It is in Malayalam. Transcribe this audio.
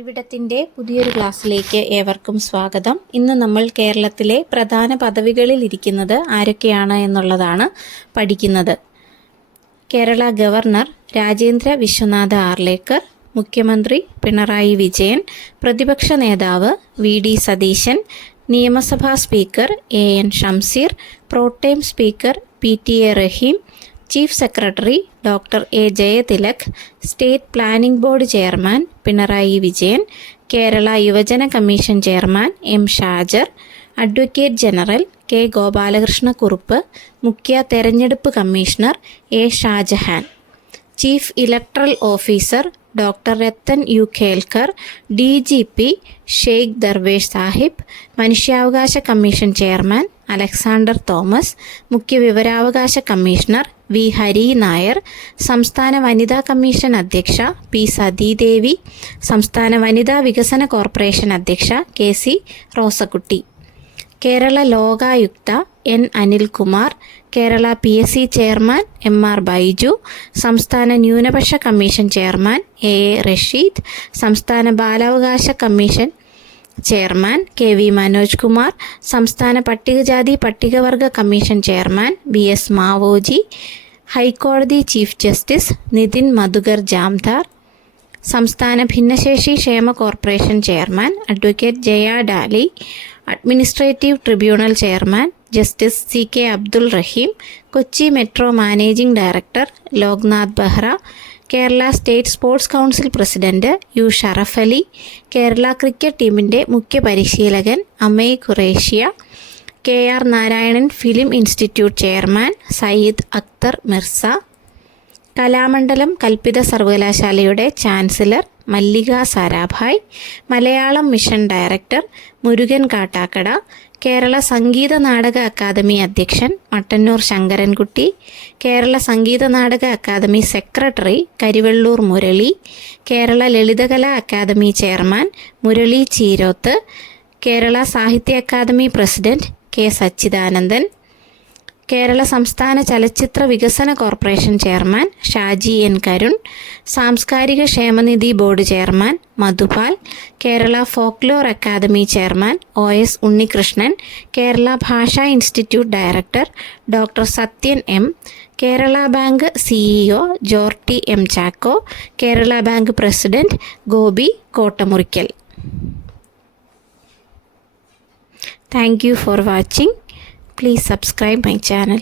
ഇവിടത്തിൻ്റെ പുതിയൊരു ക്ലാസ്സിലേക്ക് ഏവർക്കും സ്വാഗതം. ഇന്ന് നമ്മൾ കേരളത്തിലെ പ്രധാന പദവികളിൽ ഇരിക്കുന്നത് ആരൊക്കെയാണ് എന്നുള്ളതാണ് പഠിക്കുന്നത്. കേരള ഗവർണർ രാജേന്ദ്ര വിശ്വനാഥ ആർലേക്കർ, മുഖ്യമന്ത്രി പിണറായി വിജയൻ, പ്രതിപക്ഷ നേതാവ് വി.ഡി. സതീശൻ, നിയമസഭാ speaker AN. Shamseer, protem speaker PTA. Rahim, chief secretary doctor A. Jayathilak, state planning board chairman Pinarayi Vijayan, Kerala യുവജന commission chairman M. Shajar, advocate general K. Gopalakrishnakurup, മുഖ്യ തെരഞ്ഞെടുപ്പ് commissioner A. Shajahan, chief electoral officer doctor Rathan U Khelkar, DGP Sheikh Darvesh Sahib, മനുഷ്യാവകാശ കമ്മീഷൻ ചെയർമാൻ അലക്സാണ്ടർ തോമസ്, മുഖ്യ വിവരാവകാശ കമ്മീഷണർ വി. ഹരി നായർ, സംസ്ഥാന വനിതാ കമ്മീഷൻ അധ്യക്ഷ പി. സതീദേവി, സംസ്ഥാന വനിതാ വികസന കോർപ്പറേഷൻ അധ്യക്ഷ KC Rosakutty, Kerala Lokayukta N. Anilkumar, Kerala PSC chairman MR Baiju, സംസ്ഥാന ന്യൂനപക്ഷ കമ്മീഷൻ ചെയർമാൻ AA റഷീദ്, സംസ്ഥാന ബാലാവകാശ commission chairman KV Manoj Kumar, സംസ്ഥാന പട്ടികജാതി പട്ടികവർഗ കമ്മീഷൻ ചെയർമാൻ BS മാവോജി, ഹൈക്കോടതി ചീഫ് ജസ്റ്റിസ് നിതിൻ മധുകർ ജാംദാർ, സംസ്ഥാന ഭിന്നശേഷി ക്ഷേമ corporation chairman advocate Jaya Dali, administrative tribunal chairman justice CK Abdul Rahim, Kochi metro managing director Loknath Behera, Kerala state sports council president U. Sharaf Ali, Kerala cricket ടീമിൻ്റെ മുഖ്യ പരിശീലകൻ Amay Khurasiya, KR Narayanan film institute chairman Sayeed Akhtar Mirza, Kalamandalam കൽപ്പിത സർവകലാശാലയുടെ chancellor Mallika Sarabhai, Malayalam mission director Murukan Kattakada, Kerala Sangeetha Nataka academy അധ്യക്ഷൻ Mattannur Sankarankutty, Kerala Sangeetha Nataka academy secretary Karivellur Murali, Kerala Lalithakala academy chairman Murali Cheeroth, Kerala Sahitya academy president K. Sachidanandan, Kerala സംസ്ഥാന ചലച്ചിത്ര വികസന corporation chairman Shaji N. Karun, സാംസ്കാരിക ക്ഷേമനിധി board chairman Madhupal, Kerala folklore academy chairman OS Unnikrishnan, Kerala ഭാഷാ institute director doctor Sathyan M, Kerala bank CEO Jorty M. Chacko, Kerala bank president Gopi Kottamurickal. Thank you for watching. Please subscribe my channel.